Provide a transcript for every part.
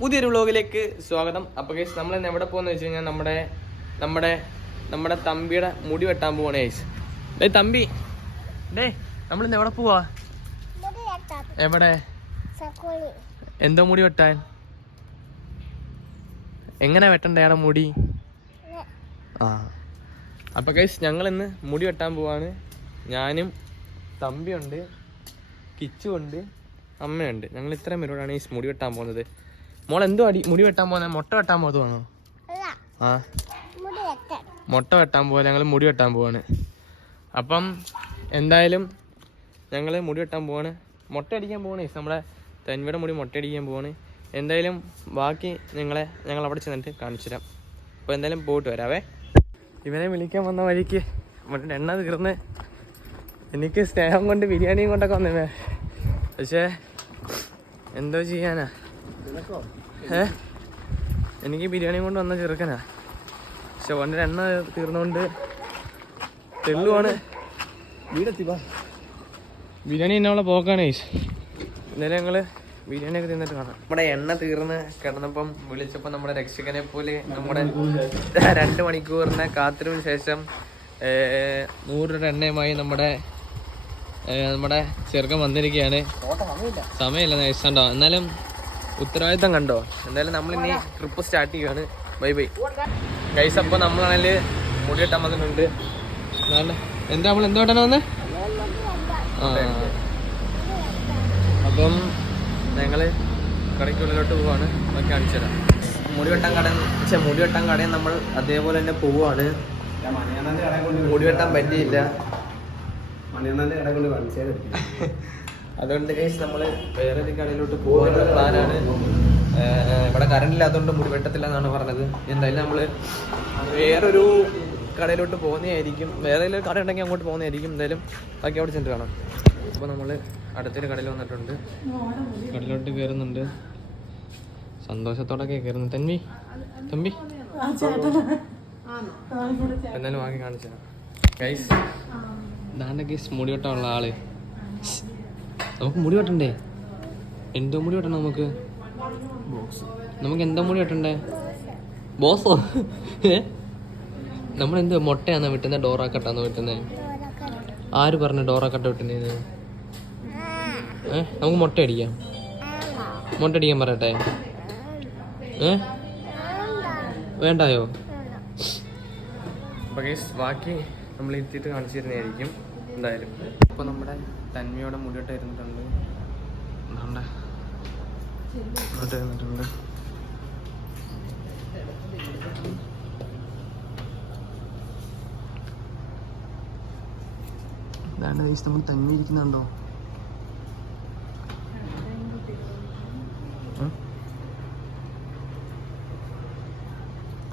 പുതിയൊരു വ്ളോഗിലേക്ക് സ്വാഗതം. അപ്പോൾ ഗൈസ് നമ്മൾ ഇന്ന് എവിടെ പോകുന്ന വെച്ച് കഴിഞ്ഞാൽ നമ്മുടെ തമ്പിയുടെ മുടി വെട്ടാൻ പോവാണ് ഗൈസ്. ഡേ തമ്പി, നമ്മൾ ഇന്ന് എവിടെ പോവാ? എവിടെ? എന്തോ മുടി വെട്ടാൻ? എങ്ങനെ വെട്ടണ്ടേ അയാളുടെ മുടി? അപ്പോൾ ഗൈസ് ഞങ്ങൾ ഇന്ന് മുടി വെട്ടാൻ പോവാണ്. ഞാനും തമ്പിയുണ്ട്, കിച്ചുണ്ട്, അമ്മയുണ്ട്. ഞങ്ങൾ ഇത്രയും പേരോടാണ് ഈ മുടി വെട്ടാൻ പോകുന്നത്. മോൾ എന്തോ മുടി വെട്ടാൻ പോകുന്നത്? മുട്ട വെട്ടാൻ പോകുന്നതാണോ? മുട്ട വെട്ടാൻ പോവാ. ഞങ്ങൾ മുടി വെട്ടാൻ പോവാണ്. അപ്പം എന്തായാലും ഞങ്ങൾ മുടി വെട്ടാൻ പോവാണ്. മുട്ട അടിക്കാൻ പോവാണ്. നമ്മുടെ തന്മയുടെ മുടി മുട്ട അടിക്കാൻ പോവാണ്. എന്തായാലും ബാക്കി ഞങ്ങൾ അവിടെ ചെന്നിട്ട് കാണിച്ചു തരാം. അപ്പോൾ എന്തായാലും പോയിട്ട് വരാവേ. ഇവനെ വിളിക്കാൻ വന്ന വഴിക്ക് മറ്റേ എണ്ണ തീർന്ന് എനിക്ക് സ്നേഹം കൊണ്ട് ബിരിയാണിയും കൊണ്ടൊക്കെ വന്നേ. പക്ഷേ എന്തോ ചെയ്യാനാ, എനിക്ക് ബിരിയാണിയും കൊണ്ട് വന്ന ചെറുക്കനാ. പക്ഷെ വണ്ടി എണ്ണ തീർന്നുകൊണ്ട് തെള്ളുവാണ്. ബിരിയാണി എന്നുള്ള പോക്കാണ്. ഇന്നലെ ഞങ്ങൾ ബിരിയാണിയൊക്കെ തിന്നിട്ട് കാണാം. നമ്മുടെ എണ്ണ തീർന്ന് കിടന്നപ്പം വിളിച്ചപ്പോൾ നമ്മുടെ രക്ഷകനെ പോലെ നമ്മുടെ 2 മണിക്കൂറിന് കാത്തിരിപ്പിന് ശേഷം 100 രൂപ എണ്ണയുമായി നമ്മുടെ ചെറുക്കൻ വന്നിരിക്കുകയാണ്. സമയമില്ല നേഴ്സണ്ടോ, എന്നാലും ഉത്തരവാദിത്തം കണ്ടോ. എന്തായാലും നമ്മളിനി ട്രിപ്പ് സ്റ്റാർട്ട് ചെയ്യുകയാണ്. Bye bye guys. അപ്പോൾ നമ്മളാണെങ്കിൽ മുടി വെട്ടാൻ വന്നിട്ടുണ്ട്. എന്താ നമ്മൾ എന്ത് വെട്ടാൻ വന്ന്? അപ്പം ഞങ്ങൾ കടയ്ക്കുള്ളിലോട്ട് പോവാണ്. നമുക്ക് കാണിച്ചു തരാം. മുടി വെട്ടാൻ കടയിൽ നമ്മൾ അതേപോലെ തന്നെ പോവാണ്. മുടി വെട്ടാൻ പറ്റിയില്ല, അതുകൊണ്ട് ഗൈസ് നമ്മൾ വേറെ ഒരു കടയിലോട്ട് പോകാനുള്ള പ്ലാനാണ്. ഇവിടെ കറണ്ട് ഇല്ലാത്തതുകൊണ്ട് മുടി വെട്ടത്തില്ല എന്നാണ് പറഞ്ഞത്. എന്തായാലും നമ്മൾ വേറൊരു കടയിലോട്ട് പോകുന്നതായിരിക്കും. വേറെ ഒരു കട ഉണ്ടെങ്കിൽ അങ്ങോട്ട് പോകുന്നതായിരിക്കും. എന്തായാലും ബാക്കി അവിടെ ചെന്നിട്ട് കാണാം. അപ്പോൾ നമ്മൾ അടുത്തൊരു കടയിൽ വന്നിട്ടുണ്ട്. കടയിലോട്ട് കയറുന്നുണ്ട്. സന്തോഷത്തോടൊക്കെ കയറുന്നു. തമ്പി എന്തായാലും ബാക്കി കാണിച്ചു തരാം ഗൈസ്. ഇതാണ് ഗൈസ് മുടി വെട്ടാനുള്ള ആള്. നമുക്ക് മുടി വെട്ടണ്ടേ? എന്തോ മുടി വെട്ടണം നമുക്ക് എന്താ മുടി വെട്ടണ്ടേ? ബോസോ? നമ്മളെന്തോ മുട്ടയാണോ വെട്ടുന്നത്? ഡോറാക്കട്ടാണോ വെട്ടുന്നത്? ആര് പറഞ്ഞു ഡോറാക്കട്ട വെട്ടുന്നത്? നമുക്ക് മുട്ട അടിക്കാം പറയട്ടെ? വേണ്ടായോ? അപ്പോൾ ഗൈസ് ബാക്കി നമ്മൾ എത്തിയിട്ട് കാണിച്ചു തരുന്നതായിരിക്കും എന്തായാലും. ഇപ്പോൾ നമ്മുടെ തന്മയോടെ മുടിയോട്ട് ഇരുന്നിട്ടുണ്ട്. ഇതാണ് ഗൈസ് നമ്മൾ തന്മ ഇരിക്കുന്നുണ്ടോ?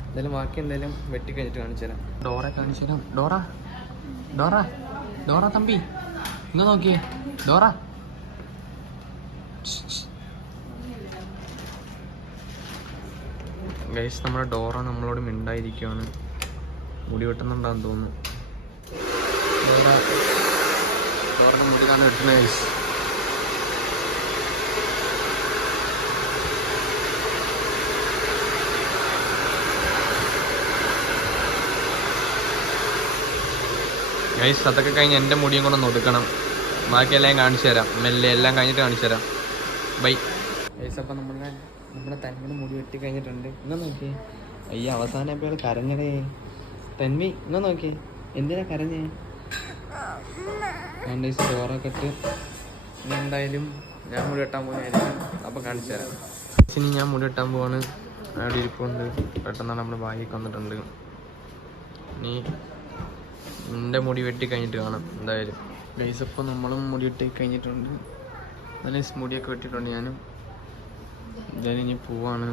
എന്തായാലും ബാക്കി എന്തായാലും വെട്ടി കഴിഞ്ഞിട്ട് കാണിച്ചു തരാം. ഡോറെ കാണിച്ചു തരാം. ഡോറ തമ്പി ഇങ്ങ് നോക്കിയേ. ഡോറ ഗൈസ്, നമ്മുടെ ഡോറ നമ്മളോട് മിണ്ടായിരിക്കുകയാണ്. മുടി വെട്ടുന്നുണ്ടാന്ന് തോന്നുന്നു. ഡോറയുടെ മുടി കാണാൻ വെട്ടുന്നത് ഗൈസ്. ഗൈസ് അതൊക്കെ കഴിഞ്ഞ് എൻ്റെ മുടിയും കൂടെ ഒന്ന് ഒതുക്കണം. ബാക്കിയെല്ലാം കാണിച്ചു തരാം. മെല്ലെ എല്ലാം കഴിഞ്ഞിട്ട് കാണിച്ചു തരാം. Bye guys. അപ്പം നമ്മുടെ തന്മയുടെ മുടി വെട്ടി കഴിഞ്ഞിട്ടുണ്ട്. ഇങ്ങനെ നോക്കിയേ. അയ്യ അവസാനം ഇപ്പോൾ കരഞ്ഞടേ. തന്മി ഇങ്ങനെ നോക്കിയേ. എന്തിനാ കരഞ്ഞേ? ഡോറൊക്കെ ഇട്ട് ഇനി എന്തായാലും ഞാൻ മുടി വെട്ടാൻ പോകുന്നതായിരിക്കും. അപ്പം കാണിച്ചു തരാം. ഇനി ഞാൻ മുടി വെട്ടാൻ പോവാണ്. അവിടെ ഇരിപ്പുണ്ട്. പെട്ടെന്നാണ് നമ്മൾ ബാഗിക്ക് വന്നിട്ടുണ്ട്. ഇനി എൻ്റെ മുടി വെട്ടി കഴിഞ്ഞിട്ട് കാണാം എന്തായാലും ഗൈസ്. ഇപ്പോൾ നമ്മളും മുടി വെട്ടി കഴിഞ്ഞിട്ടുണ്ട്. നല്ല മുടിയൊക്കെ വെട്ടിയിട്ടുണ്ട് ഞാനും. എന്തായാലും ഇനി പോവാണ്.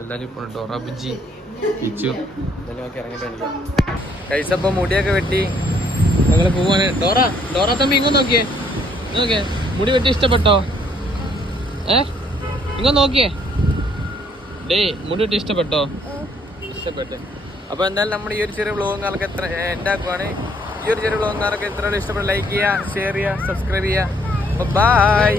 എല്ലാവരും ഇപ്പോൾ ഡോറ ബുജ്ജി ഇച്ചു എന്തായാലും ഒക്കെ ഇറങ്ങിയിട്ടുണ്ട് ഗൈസ്. അപ്പോൾ മുടിയൊക്കെ വെട്ടി ഞങ്ങൾ പോവാണ്. ഡോറ തമ്പി ഇങ്ങോ നോക്കിയേ. മുടി വെട്ടി ഇഷ്ടപ്പെട്ടോ? ഇങ്ങോ നോക്കിയേ. മുടി വെട്ടി ഇഷ്ടപ്പെട്ടോ? ഇഷ്ടപ്പെട്ടെ. അപ്പോൾ എന്തായാലും നമ്മുടെ ഈ ഒരു ചെറിയ വ്ളോഗുകാർക്ക് ഉണ്ടാക്കുവാണ്. ഈ ഒരു ചെറിയ വ്ളോഗുകാർക്ക് എത്ര ഇഷ്ടപ്പെട്ട ലൈക്ക് ചെയ്യുക, ഷെയർ ചെയ്യുക, സബ്സ്ക്രൈബ് ചെയ്യുക. ബൈ.